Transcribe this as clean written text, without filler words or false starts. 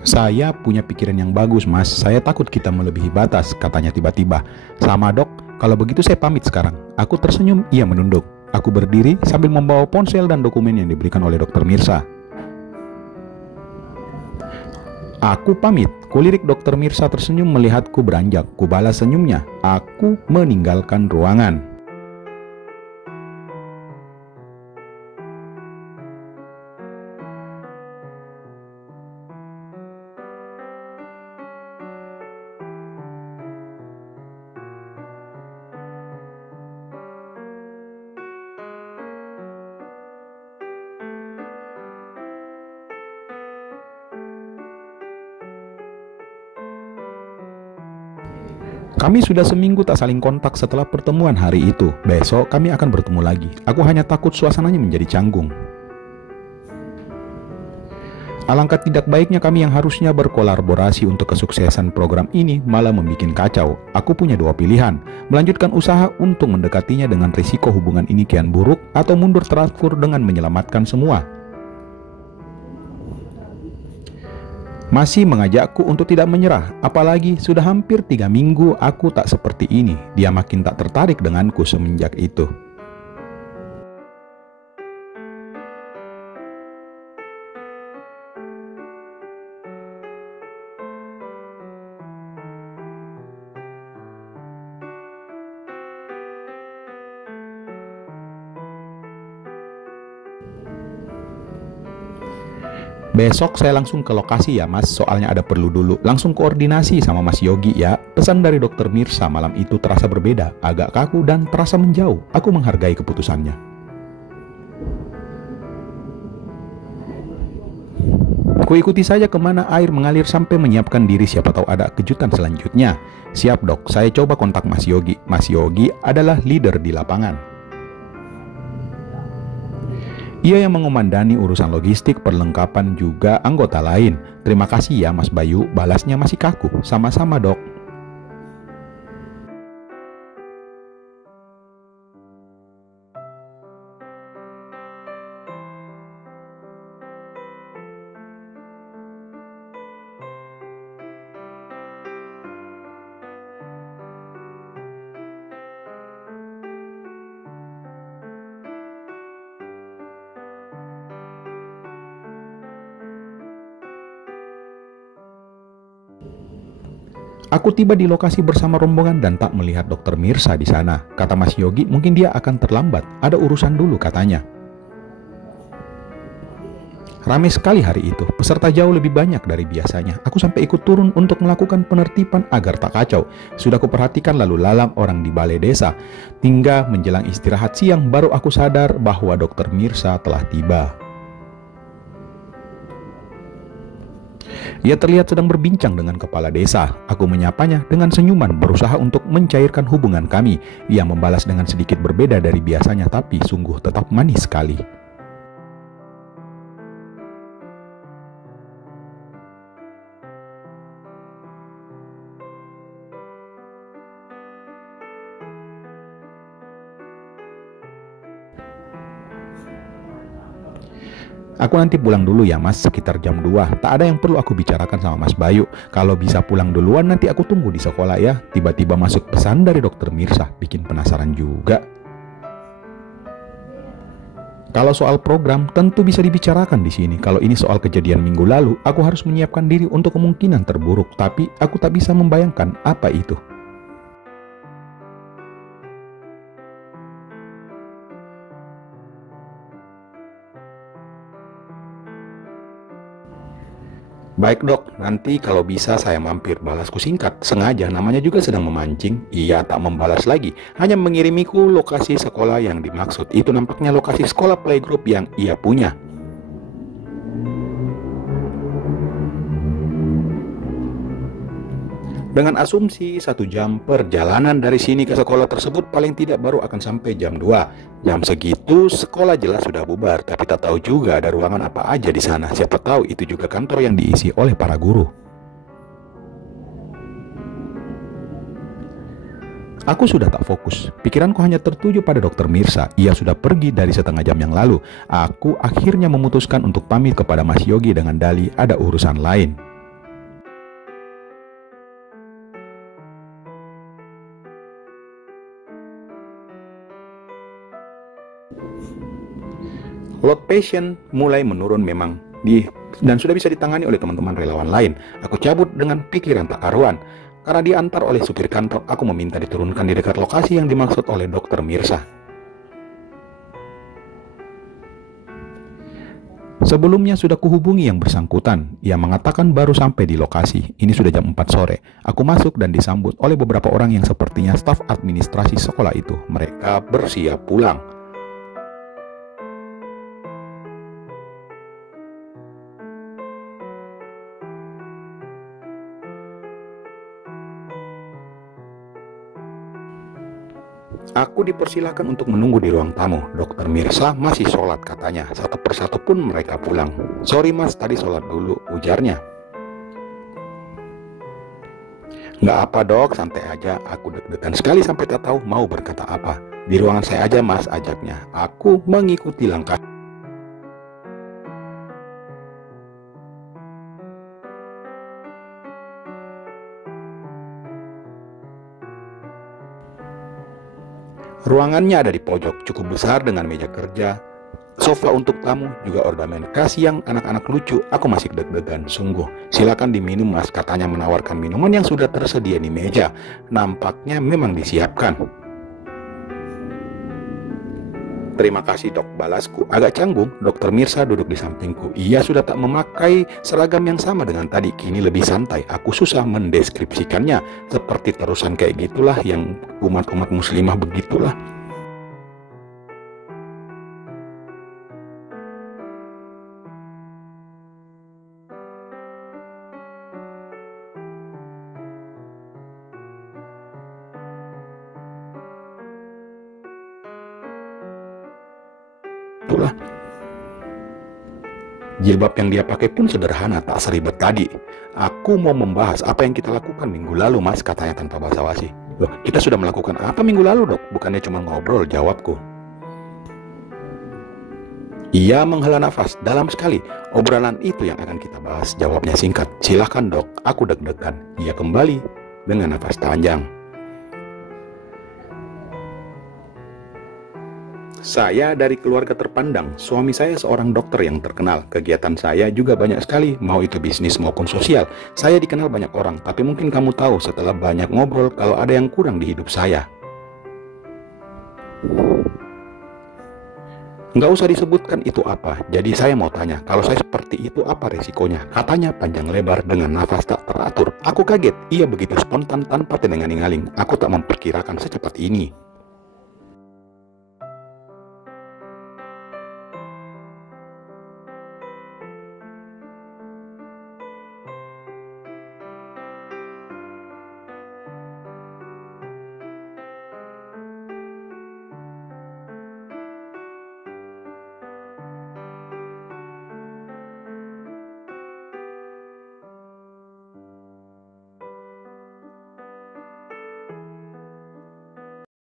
Saya punya pikiran yang bagus, Mas. Saya takut kita melebihi batas, katanya tiba-tiba. Sama dok, kalau begitu saya pamit sekarang. Aku tersenyum, ia menunduk. Aku berdiri sambil membawa ponsel dan dokumen yang diberikan oleh Dokter Mirsa. Aku pamit. Kulirik Dokter Mirsa tersenyum melihatku beranjak. Kubalas senyumnya. Aku meninggalkan ruangan. Kami sudah seminggu tak saling kontak setelah pertemuan hari itu. Besok kami akan bertemu lagi. Aku hanya takut suasananya menjadi canggung. Alangkah tidak baiknya kami yang harusnya berkolaborasi untuk kesuksesan program ini malah membuat kacau. Aku punya dua pilihan, melanjutkan usaha untuk mendekatinya dengan risiko hubungan ini kian buruk, atau mundur teratur dengan menyelamatkan semua. Masih mengajakku untuk tidak menyerah, apalagi sudah hampir 3 minggu aku tak seperti ini. Dia makin tak tertarik denganku semenjak itu. Besok saya langsung ke lokasi ya Mas, soalnya ada perlu dulu. Langsung koordinasi sama Mas Yogi ya. Pesan dari Dokter Mirsa malam itu terasa berbeda, agak kaku dan terasa menjauh. Aku menghargai keputusannya. Kuikuti saja kemana air mengalir sampai menyiapkan diri, siapa tahu ada kejutan selanjutnya. Siap dok, saya coba kontak Mas Yogi. Mas Yogi adalah leader di lapangan. Ia yang mengomandani urusan logistik, perlengkapan juga anggota lain. Terima kasih ya Mas Bayu, balasnya masih kaku. Sama-sama dok. Aku tiba di lokasi bersama rombongan dan tak melihat Dokter Mirsa di sana. Kata Mas Yogi, mungkin dia akan terlambat. Ada urusan dulu katanya. Ramai sekali hari itu. Peserta jauh lebih banyak dari biasanya. Aku sampai ikut turun untuk melakukan penertiban agar tak kacau. Sudah kuperhatikan lalu lalang orang di balai desa. Hingga menjelang istirahat siang baru aku sadar bahwa Dokter Mirsa telah tiba. Ia terlihat sedang berbincang dengan kepala desa. Aku menyapanya dengan senyuman, berusaha untuk mencairkan hubungan kami. Ia membalas dengan sedikit berbeda dari biasanya, tapi sungguh tetap manis sekali. Aku nanti pulang dulu ya Mas, sekitar jam 2. Tak ada yang perlu aku bicarakan sama Mas Bayu. Kalau bisa pulang duluan nanti aku tunggu di sekolah ya. Tiba-tiba masuk pesan dari Dokter Mirsa, bikin penasaran juga. Kalau soal program tentu bisa dibicarakan di sini. Kalau ini soal kejadian minggu lalu, aku harus menyiapkan diri untuk kemungkinan terburuk. Tapi aku tak bisa membayangkan apa itu. Baik dok, nanti kalau bisa saya mampir, balasku singkat. Sengaja, namanya juga sedang memancing. Ia tak membalas lagi, hanya mengirimiku lokasi sekolah yang dimaksud. Itu nampaknya lokasi sekolah playgroup yang ia punya. Dengan asumsi 1 jam perjalanan dari sini ke sekolah tersebut, paling tidak baru akan sampai jam 2. Jam segitu sekolah jelas sudah bubar, tapi tak tahu juga ada ruangan apa aja di sana. Siapa tahu itu juga kantor yang diisi oleh para guru. Aku sudah tak fokus, pikiranku hanya tertuju pada Dokter Mirsa. Ia sudah pergi dari setengah jam yang lalu. Aku akhirnya memutuskan untuk pamit kepada Mas Yogi dengan dalih ada urusan lain. Load patient mulai menurun memang dan sudah bisa ditangani oleh teman-teman relawan lain. Aku cabut dengan pikiran tak karuan. Karena diantar oleh supir kantor, aku meminta diturunkan di dekat lokasi yang dimaksud oleh Dokter Mirza. Sebelumnya sudah kuhubungi yang bersangkutan. Ia mengatakan baru sampai di lokasi. Ini sudah jam 4 sore. Aku masuk dan disambut oleh beberapa orang yang sepertinya staf administrasi sekolah itu. Mereka bersiap pulang. Aku dipersilahkan untuk menunggu di ruang tamu. Dokter Mirza masih sholat katanya. Satu persatu pun mereka pulang. Sorry mas, tadi sholat dulu, ujarnya. Nggak apa dok, santai aja. Aku deg-degan sekali sampai tak tahu mau berkata apa. Di ruangan saya aja mas, ajaknya. Aku mengikuti langkah. Ruangannya ada di pojok, cukup besar dengan meja kerja, sofa untuk tamu, juga ornamen khas yang anak-anak lucu. Aku masih deg-degan, sungguh. Silakan diminum mas, katanya menawarkan minuman yang sudah tersedia di meja. Nampaknya memang disiapkan. Terima kasih dok, balasku. Agak canggung, Dokter Mirza duduk di sampingku. Ia sudah tak memakai seragam yang sama dengan tadi, kini lebih santai. Aku susah mendeskripsikannya, seperti terusan kayak gitulah, yang umat-umat muslimah begitulah. Itulah. Jilbab yang dia pakai pun sederhana, tak seribet tadi. Aku mau membahas apa yang kita lakukan minggu lalu mas, katanya tanpa basa-basi. Loh, kita sudah melakukan apa minggu lalu dok? Bukannya cuma ngobrol, jawabku. Ia menghela nafas dalam sekali. Obrolan itu yang akan kita bahas, jawabnya singkat. Silahkan dok, aku deg-degan. Ia kembali dengan nafas panjang. Saya dari keluarga terpandang. Suami saya seorang dokter yang terkenal. Kegiatan saya juga banyak sekali, mau itu bisnis maupun sosial. Saya dikenal banyak orang, tapi mungkin kamu tahu setelah banyak ngobrol kalau ada yang kurang di hidup saya. Nggak usah disebutkan itu apa. Jadi saya mau tanya, kalau saya seperti itu apa resikonya? Katanya panjang lebar dengan nafas tak teratur. Aku kaget, ia begitu spontan tanpa tenengan-ingaling. Aku tak memperkirakan secepat ini.